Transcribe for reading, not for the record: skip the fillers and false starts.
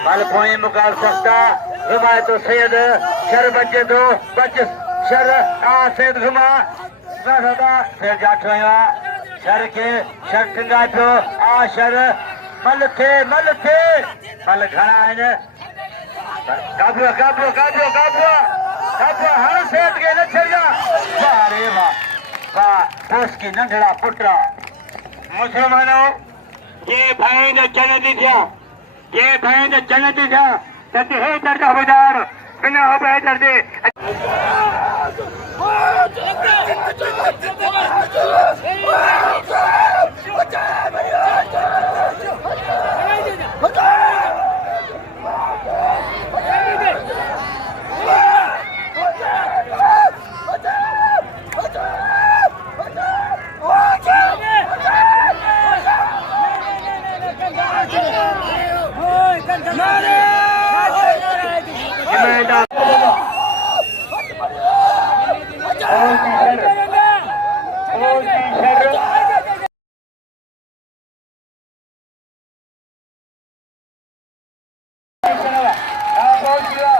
Malpoint मुकाल सकता जुमा तो सैयद शर बच्चे दो बच्चे शर सैयद जुमा सदा फिर जाठवा शर के शर टंगा तो शर मल थे मल घना है काबू काबू काबू काबू काबू हर सैयद के न चला वाह वाह पोस की नंढड़ा पुटरा मुसलमानों ये भाई ने जन्नती था ये भाई ने जन्नती था तब हे दर्द हवदार बिना हो बे दर्द Thank you.